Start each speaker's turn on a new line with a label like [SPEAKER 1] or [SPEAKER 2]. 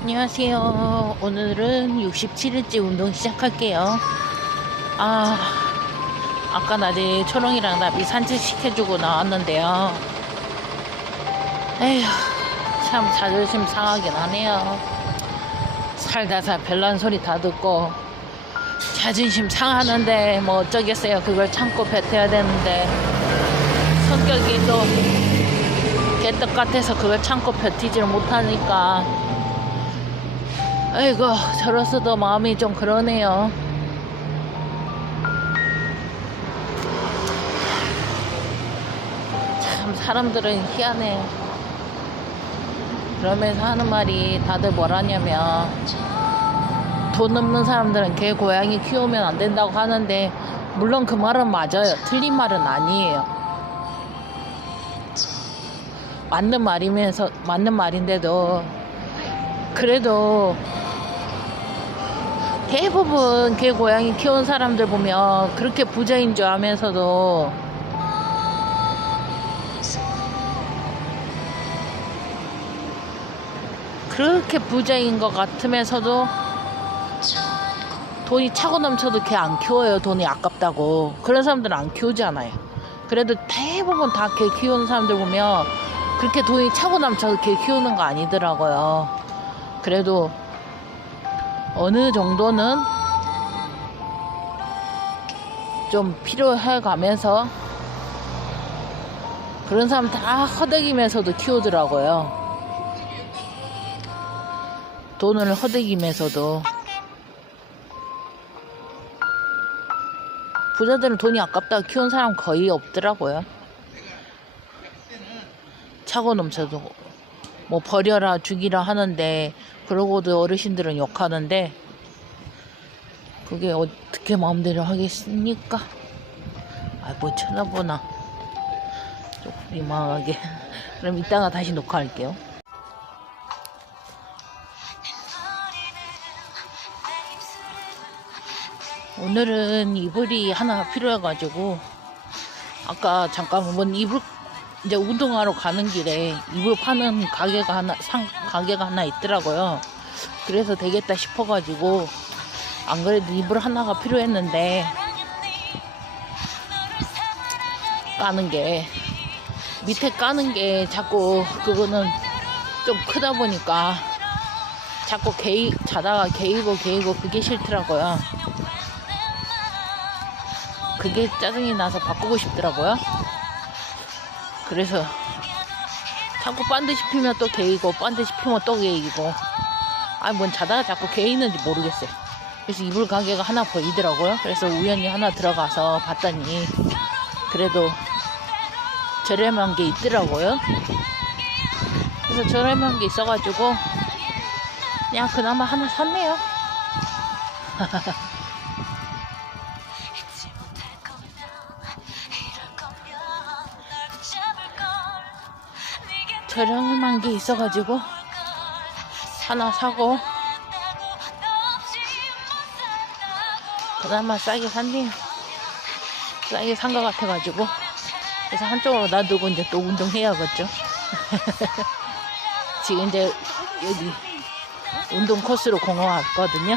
[SPEAKER 1] 안녕하세요. 오늘은 67일째 운동 시작할게요. 아, 아까 낮에 초롱이랑 나비 산책 시켜주고 나왔는데요. 에휴, 참 자존심 상하긴 하네요. 살다 살 별난 소리 다 듣고 자존심 상하는데 뭐 어쩌겠어요. 그걸 참고 뱉어야 되는데 성격이 또 개떡 같아서 그걸 참고 뱉지를 못하니까 아이고 저로서도 마음이 좀 그러네요. 참 사람들은 희한해. 그러면서 하는 말이 다들 뭐라냐면 돈 없는 사람들은 개 고양이 키우면 안 된다고 하는데 물론 그 말은 맞아요. 틀린 말은 아니에요. 맞는 말이면서 맞는 말인데도 그래도 대부분 개 고양이 키운 사람들 보면 그렇게 부자인 줄 알면서도 그렇게 부자인 것 같으면서도 돈이 차고 넘쳐도 개 안 키워요 돈이 아깝다고. 그런 사람들은 안 키우잖아요. 그래도 대부분 다 개 키우는 사람들 보면 그렇게 돈이 차고 넘쳐서 개 키우는 거 아니더라고요. 그래도 어느 정도는 좀 필요해 가면서 그런 사람 다 허덕이면서도 키우더라고요. 돈을 허덕이면서도 부자들은 돈이 아깝다고 키운 사람 거의 없더라고요. 차고 넘쳐도 뭐 버려라 죽이라 하는데 그러고도 어르신들은 욕하는데 그게 어떻게 마음대로 하겠습니까? 아 뭐 쳐다보나. 조금 민망하게. 그럼 이따가 다시 녹화할게요. 오늘은 이불이 하나 필요해가지고 아까 잠깐 한번 이불 이제 운동하러 가는 길에 이불 파는 가게가 하나 상 가게가 하나 있더라고요. 그래서 되겠다 싶어가지고 안 그래도 이불 하나가 필요했는데 까는 게 밑에 까는 게 자꾸 그거는 좀 크다 보니까 자꾸 개이 자다가 개이고 개이고 그게 싫더라고요. 그게 짜증이 나서 바꾸고 싶더라고요. 그래서 자꾸 반드시 피면 또 개이고 반드시 피면 또 개이고. 아니 뭔 자다가 자꾸 개이는지 모르겠어요. 그래서 이불 가게가 하나 보이더라고요. 그래서 우연히 하나 들어가서 봤더니 그래도 저렴한 게 있더라고요. 그래서 저렴한 게 있어가지고 그냥 그나마 하나 샀네요 저렴한 게 있어가지고 하나 사고 그나마 싸게 샀네요. 싸게 산 것 같아가지고. 그래서 한쪽으로 놔두고 이제 또 운동해야겠죠. 지금 이제 여기 운동 코스로 공원 왔거든요